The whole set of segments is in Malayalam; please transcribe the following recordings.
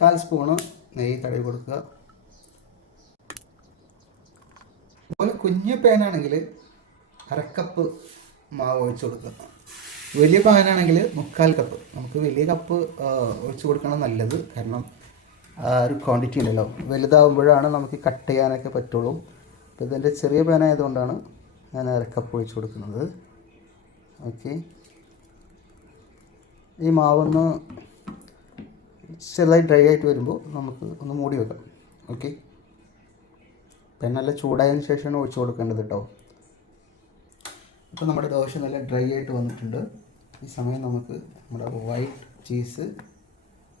1/4 സ്പൂണ് നെയ്യ് തടവി കൊടുക്കുക. അതുപോലെ കുഞ്ഞു പാനാണെങ്കിൽ 1/2 കപ്പ് മാവ് ഒഴിച്ച് കൊടുക്കുക. വലിയ പാനാണെങ്കിൽ 3/4 കപ്പ്. നമുക്ക് വലിയ കപ്പ് ഒഴിച്ച് കൊടുക്കണം നല്ലത്. കാരണം ഒരു ക്വാണ്ടിറ്റി ഉണ്ടല്ലോ, വലുതാവുമ്പോഴാണ് നമുക്ക് കട്ട് ചെയ്യാനൊക്കെ പറ്റുള്ളൂ. അപ്പോൾ ഇതിൻ്റെ ചെറിയ പാനായതുകൊണ്ടാണ് ഞാൻ 1/2 കപ്പ് ഒഴിച്ച് കൊടുക്കുന്നത്. ഓക്കെ, ഈ മാവൊന്ന് ചെറുതായി ഡ്രൈ ആയിട്ട് വരുമ്പോൾ നമുക്ക് ഒന്ന് മൂടി വെക്കാം. ഓക്കെ, പാൻ നല്ല ചൂടായതിനു ശേഷമാണ് ഒഴിച്ച് കൊടുക്കേണ്ടത് കേട്ടോ. ഇപ്പോൾ നമ്മുടെ ദോശ നല്ല ഡ്രൈ ആയിട്ട് വന്നിട്ടുണ്ട്. ഈ സമയം നമുക്ക് നമ്മുടെ വൈറ്റ് ചീസ്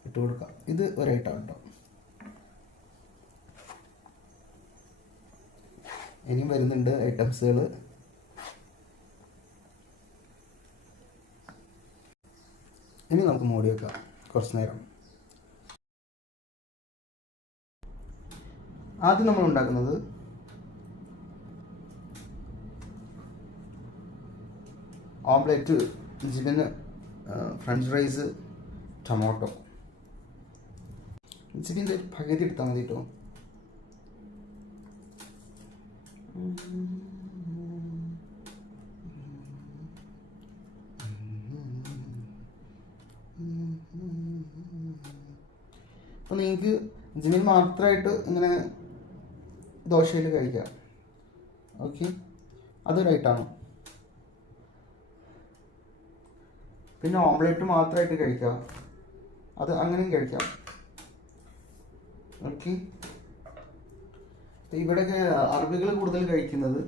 ഇട്ട് കൊടുക്കാം. ഇത് ഒരൈറ്റം കേട്ടോ. ഇനിയും വരുന്നുണ്ട് ഐറ്റംസുകൾ. ഇനി നമുക്ക് മൂടി വെക്കാം കുറച്ച് നേരം. ആദ്യം നമ്മൾ ഉണ്ടാക്കുന്നത് omelette, chicken, French fries, tomato. ചിക്കൻ്റെ പകുതി എടുത്താൽ മതി കേട്ടോ. അപ്പോൾ നിങ്ങൾക്ക് ജിമ്മിൽ മാത്രമായിട്ട് ഇങ്ങനെ ദോശയിൽ കഴിക്കാം. ഓക്കെ, അതൊരൈറ്റാണ്. പിന്നെ ഓംലെറ്റ് മാത്രമായിട്ട് കഴിക്കാം, അത് അങ്ങനെയും കഴിക്കാം. ഓക്കെ, ഇവിടെയൊക്കെ അറബികൾ കൂടുതൽ കഴിക്കുന്നത്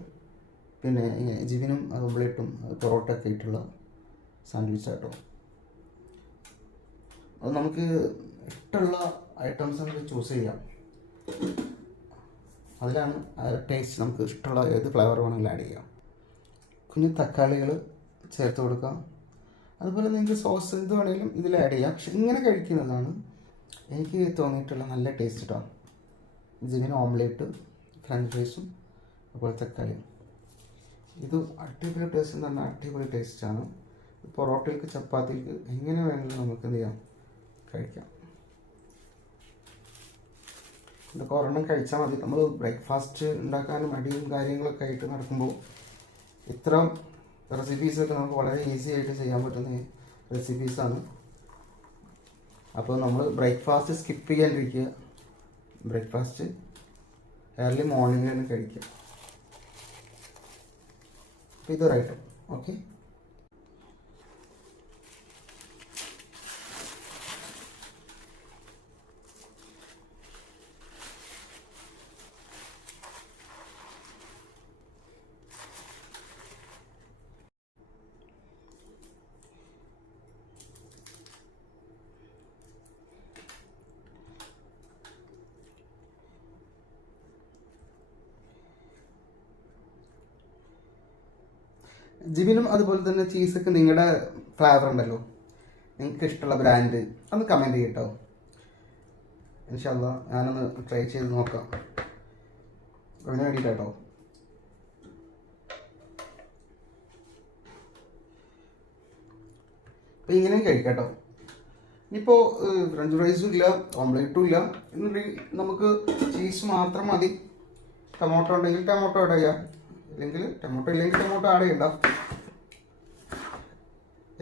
പിന്നെ ജിബിനും ഓംലെറ്റും പൊറോട്ട ഒക്കെ ആയിട്ടുള്ള സാൻഡ്വിച്ച് ആട്ടോ. അത് നമുക്ക് ഇഷ്ടമുള്ള ഐറ്റംസ് നമുക്ക് ചൂസ് ചെയ്യാം. അതിലാണ് ടേസ്റ്റ്. നമുക്ക് ഇഷ്ടമുള്ള ഏത് ഫ്ലേവർ വേണമെങ്കിലും ആഡ് ചെയ്യാം. കുഞ്ഞു തക്കാളികൾ ചേർത്ത് കൊടുക്കാം. അതുപോലെ നിങ്ങൾക്ക് സോസ് എന്ത് വേണമെങ്കിലും ഇതിൽ ആഡ് ചെയ്യാം. പക്ഷെ ഇങ്ങനെ കഴിക്കുന്നതാണ് എനിക്ക് തോന്നിയിട്ടുള്ള നല്ല ടേസ്റ്റ് കേട്ടോ. ജിബിന് ഓംലെറ്റ്, ഫ്രഞ്ച് ഫ്രൈസും അതുപോലെ തക്കാളിയും, ഇത് അടിപൊളി ടേസ്റ്റ് എന്ന് പറഞ്ഞാൽ അടിപൊളി ടേസ്റ്റാണ്. പൊറോട്ടയിലേക്ക്, ചപ്പാത്തിക്ക് എങ്ങനെ വേണമെങ്കിലും നമുക്ക് എന്ത് ചെയ്യാം, കഴിക്കാം. ഇതൊക്കെ ഒരെണ്ണം കഴിച്ചാൽ മതി. നമ്മൾ ബ്രേക്ക്ഫാസ്റ്റ് ഉണ്ടാക്കാനും അടിയും കാര്യങ്ങളൊക്കെ ആയിട്ട് നടക്കുമ്പോൾ ഇത്തരം റെസിപ്പീസൊക്കെ നമുക്ക് വളരെ ഈസി ആയിട്ട് ചെയ്യാൻ പറ്റുന്ന റെസിപ്പീസാണ്. അപ്പോൾ നമ്മൾ ബ്രേക്ക്ഫാസ്റ്റ് സ്കിപ്പ് ചെയ്യാണ്ടിരിക്കുക. ബ്രേക്ക്ഫാസ്റ്റ് ഏർലി മോർണിംഗ് തന്നെ കഴിക്കുക. അപ്പോൾ ഇതൊരൈറ്റം. ഓക്കെ, ജിബിനും അതുപോലെ തന്നെ ചീസൊക്കെ നിങ്ങളുടെ ഫ്ലേവർ ഉണ്ടല്ലോ, നിങ്ങൾക്ക് ഇഷ്ടമുള്ള ബ്രാൻഡ് ഒന്ന് കമൻറ്റ് ചെയ്യട്ടോ. ഇൻഷാ അല്ലാ ഞാനൊന്ന് ട്രൈ ചെയ്ത് നോക്കാം. അതിന് വേണ്ടിയിട്ടോ. അപ്പോൾ ഇങ്ങനെയും കഴിക്കാട്ടോ. ഇനിയിപ്പോൾ ഫ്രഞ്ച് ഫ്രൈസും ഇല്ല, ഓംലെറ്റും ഇല്ല എന്നുണ്ടെങ്കിൽ നമുക്ക് ചീസ് മാത്രം മതി. ടൊമാറ്റോ ഉണ്ടെങ്കിൽ ടൊമാറ്റോ ആഡ് ചെയ്യാം, ഇല്ലെങ്കിൽ ടൊമാറ്റോ ആഡ് ചെയ്യണ്ട.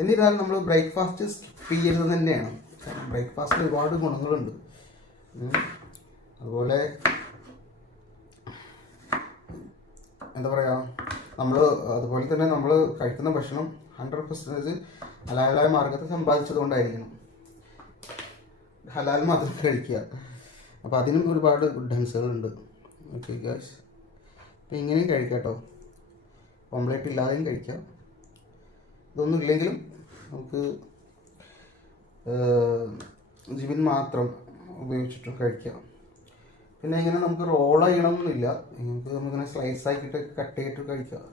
എന്നിരുന്നാലും നമ്മൾ ബ്രേക്ക്ഫാസ്റ്റ് സ്കിപ്പ് ചെയ്യരുത് തന്നെയാണ്. കാരണം ബ്രേക്ക്ഫാസ്റ്റിൽ ഒരുപാട് ഗുണങ്ങളുണ്ട്. അതുപോലെ എന്താ പറയുക, അതുപോലെ തന്നെ നമ്മൾ കഴിക്കുന്ന ഭക്ഷണം 100% ഹലാലായ മാർഗത്തിൽ സമ്പാദിച്ചതുകൊണ്ടായിരിക്കണം. ഹലാൽ മാത്രം കഴിക്കുക. അപ്പോൾ അതിനും ഒരുപാട് ഗുഡൻസുകളുണ്ട്. ഓക്കെ ഗായ്സ്, അപ്പോൾ ഇങ്ങനെയും കഴിക്കാം കേട്ടോ. ഓംലെറ്റ് ഇല്ലാതെയും കഴിക്കാം. ഇതൊന്നും ഇല്ലെങ്കിലും നമുക്ക് ജിബിൻ മാത്രം ഉപയോഗിച്ചിട്ട് കഴിക്കാം. പിന്നെ ഇങ്ങനെ നമുക്ക് റോൾ ചെയ്യണമെന്നില്ല, നമുക്കിങ്ങനെ സ്ലൈസ് ആക്കിയിട്ട് കട്ട് ചെയ്തിട്ട് കഴിക്കാം.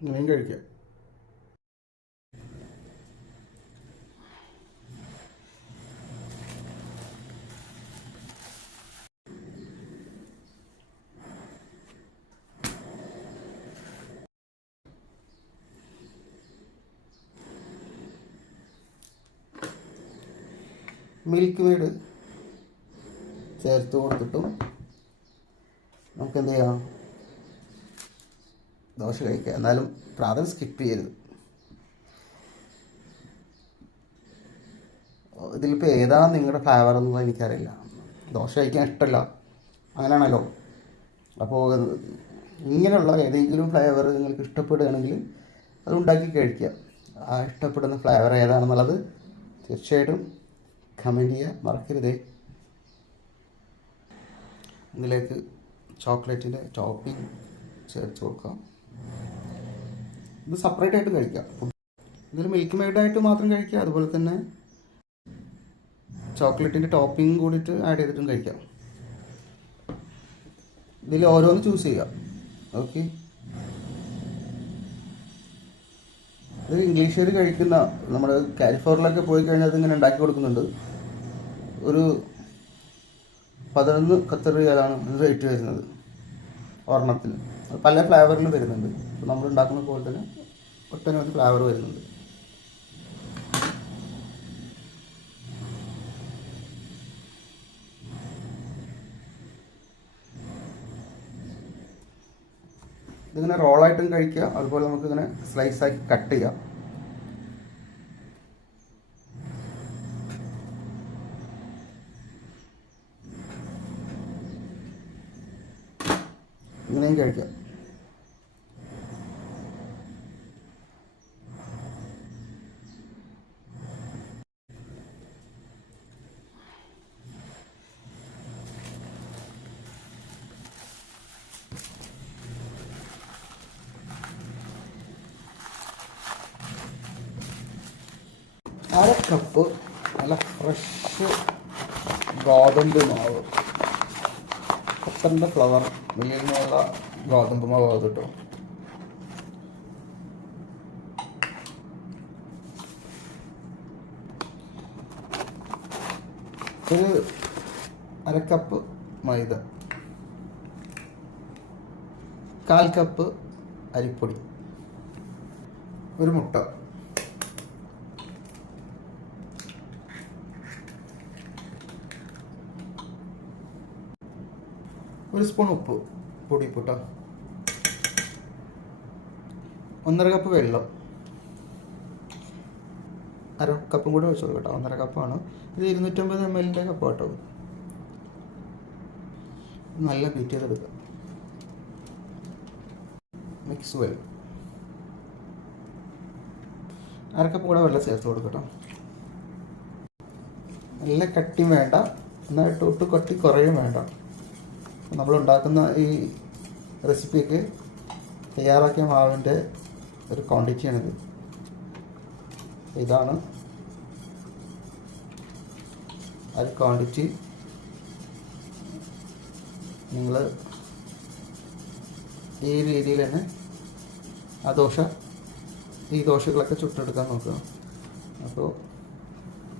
ഇങ്ങനെയും കഴിക്കാം. മിൽക്ക് മെയ്ഡ് ചേർത്ത് കൊടുത്തിട്ടും നമുക്ക് എന്ത് ചെയ്യാം, ദോശ കഴിക്കുക. എന്നാലും പ്രാതൽ സ്കിപ്പ് ചെയ്യരുത്. ഇതിലിപ്പോൾ ഏതാണ് നിങ്ങളുടെ ഫ്ലേവർ എന്നത് എനിക്കറിയില്ല. ദോശ കഴിക്കാൻ ഇഷ്ടമല്ല, അങ്ങനെയാണല്ലോ. അപ്പോൾ ഇങ്ങനെയുള്ള ഏതെങ്കിലും ഫ്ലേവർ നിങ്ങൾക്ക് ഇഷ്ടപ്പെടുകയാണെങ്കിൽ അത് ഉണ്ടാക്കി കഴിക്കുക. ആ ഇഷ്ടപ്പെടുന്ന ഫ്ലേവർ ഏതാണെന്നുള്ളത് തീർച്ചയായിട്ടും കമൻറ്റ് ചെയ്യുക, മറക്കരുതേ. ഇതിലേക്ക് ചോക്ലേറ്റിൻ്റെ ടോപ്പിംഗ് ചേർത്ത് കൊടുക്കാം. ഇത് സെപ്പറേറ്റ് ആയിട്ട് കഴിക്കാം. ഇതിൽ മിൽക്ക് മെയ്ഡായിട്ട് മാത്രം കഴിക്കുക, അതുപോലെ തന്നെ ചോക്ലേറ്റിൻ്റെ ടോപ്പിംഗ് കൂടിയിട്ട് ആഡ് ചെയ്തിട്ടും കഴിക്കാം. ഇതിൽ ഓരോന്ന് ചൂസ് ചെയ്യുക. ഓക്കെ, ഇത് ഇംഗ്ലീഷുകാർ കഴിക്കുന്ന, നമ്മൾ കാലിഫോർണിയയിലൊക്കെ പോയി കഴിഞ്ഞാൽ അതിങ്ങനെ ഉണ്ടാക്കി കൊടുക്കുന്നുണ്ട്. ഒരു 11 ഖത്തർ റിയാലാണ് റേറ്റ് വരുന്നത് ഒരെണ്ണത്തിന്. പല ഫ്ലേവറിലും വരുന്നുണ്ട്. അപ്പോൾ നമ്മൾ ഉണ്ടാക്കുന്ന പോലെ തന്നെ ഒട്ടനവധി ഫ്ലേവർ വരുന്നുണ്ട്. ഇതിങ്ങനെ റോളായിട്ടും കഴിക്കുക, അതുപോലെ നമുക്കിങ്ങനെ സ്ലൈസാക്കി കട്ട് ചെയ്യാം. ഇങ്ങനെയും കഴിക്കാം. അര കപ്പ് നല്ല ഫ്രഷ് ഗോതമ്പ് മാവ്, ഖത്തറിൻ്റെ ഫ്ലവർ മില്ലിൽ നിന്നുള്ള ഗോതമ്പ് മാവ് അത് കിട്ടും. ഒരു അരക്കപ്പ് മൈദ, 1/4 കപ്പ് അരിപ്പൊടി, ഒരു മുട്ട, ഒരു സ്പൂൺ ഉപ്പ് പൊടിപ്പൂട്ട, 1.5 കപ്പ് വെള്ളം, അര കപ്പും കൂടെ വെച്ചോളൂ കേട്ടോ. 1.5 കപ്പാണ് ഇത്. 250 ml കപ്പ് കേട്ടോ. നല്ല ബീറ്റ് ചെയ്തെടുക്കുക. Mix well. അര കപ്പ് കൂടെ വെള്ളം ചേർത്ത് കൊടുക്കട്ടോ. നല്ല കട്ടിയും വേണ്ട, എന്നായിട്ട് ഒട്ടും കട്ടി കുറയും വേണ്ട. നമ്മളുണ്ടാക്കുന്ന ഈ റെസിപ്പിക്ക് തയ്യാറാക്കിയ മാവിൻ്റെ ഒരു ക്വാണ്ടിറ്റിയാണിത്. ഇതാണ് ആ ക്വാണ്ടിറ്റി. നിങ്ങൾ ഈ രീതിയിൽ തന്നെ ഈ ദോശകളൊക്കെ ചുട്ടെടുക്കാൻ നോക്കുക. അപ്പോൾ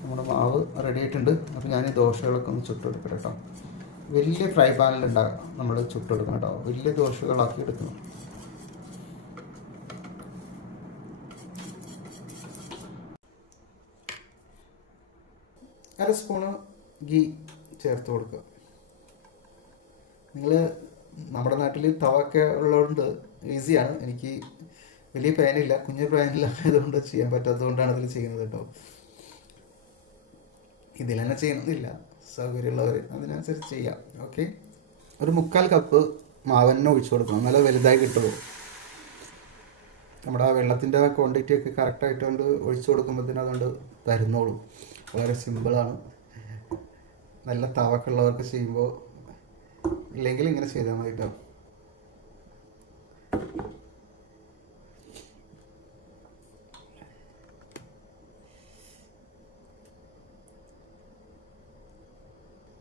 നമ്മുടെ മാവ് റെഡി ആയിട്ടുണ്ട്. അപ്പോൾ ഞാൻ ഈ ദോശകളൊക്കെ ഒന്ന് ചുട്ടെടുക്കട്ടെ കേട്ടോ. വലിയ ഫ്രൈ പാനിലുണ്ടാകാം നമ്മൾ ചുട്ടെടുക്കണം കേട്ടോ. വലിയ ദോശകളാക്കി എടുക്കണം. അര സ്പൂണ് ഗീ ചേർത്ത് കൊടുക്കുക. നിങ്ങൾ നമ്മുടെ നാട്ടിൽ തവൊക്കെ ഉള്ളതുകൊണ്ട് ഈസിയാണ്. എനിക്ക് വലിയ പാനില്ല, കുഞ്ഞു പാനിലായതുകൊണ്ട് ചെയ്യാൻ പറ്റാത്തതുകൊണ്ടാണ് ഇതിൽ ചെയ്യുന്നത് കേട്ടോ. ഇതിൽ തന്നെ ചെയ്യണമെന്നില്ല, സൗകര്യമുള്ളവർ അതിനനുസരിച്ച് ചെയ്യാം. ഓക്കെ, ഒരു 1/4 കപ്പ് മാവന്നെ ഒഴിച്ചു കൊടുക്കണം. നല്ല വലുതായി കിട്ടുമോ. നമ്മുടെ ആ വെള്ളത്തിൻ്റെ ക്വാണ്ടിറ്റി ഒക്കെ കറക്റ്റായിട്ടുണ്ട് ഒഴിച്ചു കൊടുക്കുമ്പോഴത്തേനും അതുകൊണ്ട് തരുന്നോളൂ. വളരെ സിമ്പിളാണ്. നല്ല തവക്കുള്ളവർക്ക് ചെയ്യുമ്പോൾ, ഇല്ലെങ്കിൽ ഇങ്ങനെ ചെയ്താൽ മതി കേട്ടോ.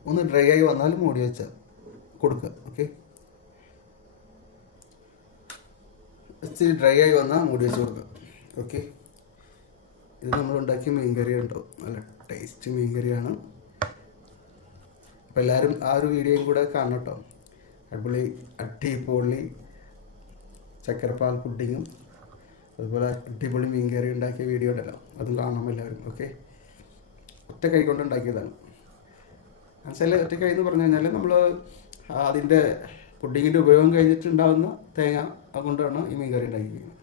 ഒന്ന് ഡ്രൈ ആയി വന്നാൽ മൂടി വെച്ചാൽ കൊടുക്കുക. ഓക്കെ, ഇച്ചിരി ഡ്രൈ ആയി വന്നാൽ മൂടി വെച്ച് കൊടുക്കുക. ഓക്കെ, ഇത് നമ്മളുണ്ടാക്കിയ മീൻ കറി ഉണ്ടോ, നല്ല ടേസ്റ്റ് മീൻ കറിയാണ്. അപ്പോൾ എല്ലാവരും ആ ഒരു വീഡിയോയും കൂടെ കാണണം കേട്ടോ. അടിപൊളി ചക്കരപ്പാൽ പുഡിങ്ങും അതുപോലെ അടിപൊളി മീൻ കറി ഉണ്ടാക്കിയ വീഡിയോ ഉണ്ടല്ലോ, അതും കാണണം എല്ലാവരും. ഓക്കെ, ഒറ്റ കൈ കൊണ്ട് ഉണ്ടാക്കിയതാണ്. എന്നുവെച്ചാൽ ഒറ്റ കൈ എന്ന് പറഞ്ഞു കഴിഞ്ഞാൽ നമ്മൾ അതിൻ്റെ പുഡിങ്ങിൻ്റെ ഉപയോഗം കഴിഞ്ഞിട്ടുണ്ടാകുന്ന തേങ്ങ അതുകൊണ്ടാണ് ഈ മീൻ കറി ഉണ്ടാക്കിയിരിക്കുന്നത്.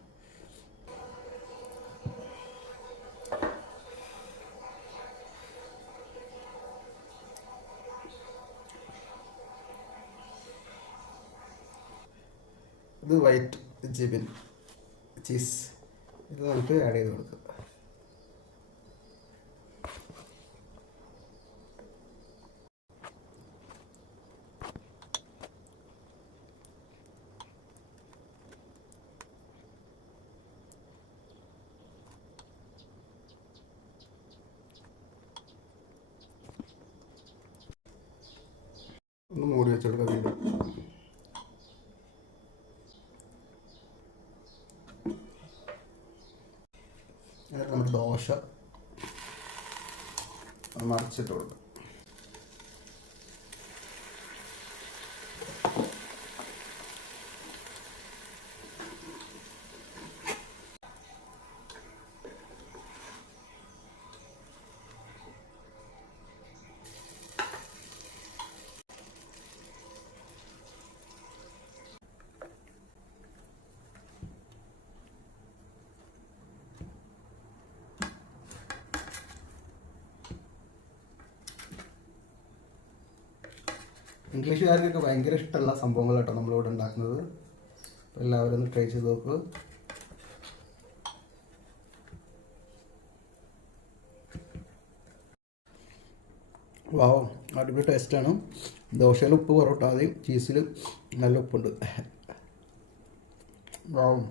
ഇത് വൈറ്റ് ജിബിൻ ചീസ്, ഇത് നമുക്ക് ആഡ് ചെയ്ത് കൊടുക്കുക. ഒന്ന് മൂടി വെച്ച് കൊടുക്കുക വീണ്ടും. എന്നിട്ട് നമ്മുടെ ദോശ മറിച്ചിട്ട് കൊടുക്കും. ഇംഗ്ലീഷുകാർക്കൊക്കെ ഭയങ്കര ഇഷ്ടമുള്ള സംഭവങ്ങൾ കേട്ടോ നമ്മളിവിടെ ഉണ്ടാക്കുന്നത്. എല്ലാവരും ഒന്ന് ട്രൈ ചെയ്ത് നോക്കുക. വാവ്, അടിപൊളി ടേസ്റ്റാണ്. ദോശയിൽ ഉപ്പ് കുറവിട്ടാൽ മതി, ചീസിൽ നല്ല ഉപ്പുണ്ട്. വാവ്.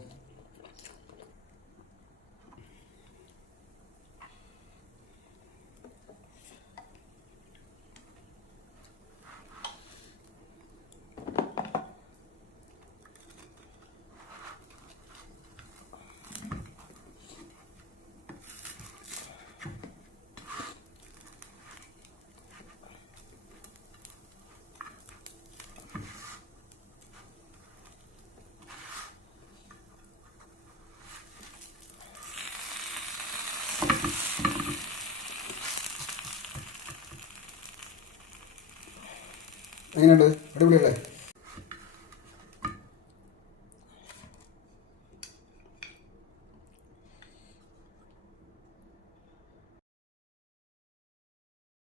എങ്ങനെയുണ്ട്? അടിപൊളിയല്ലേ?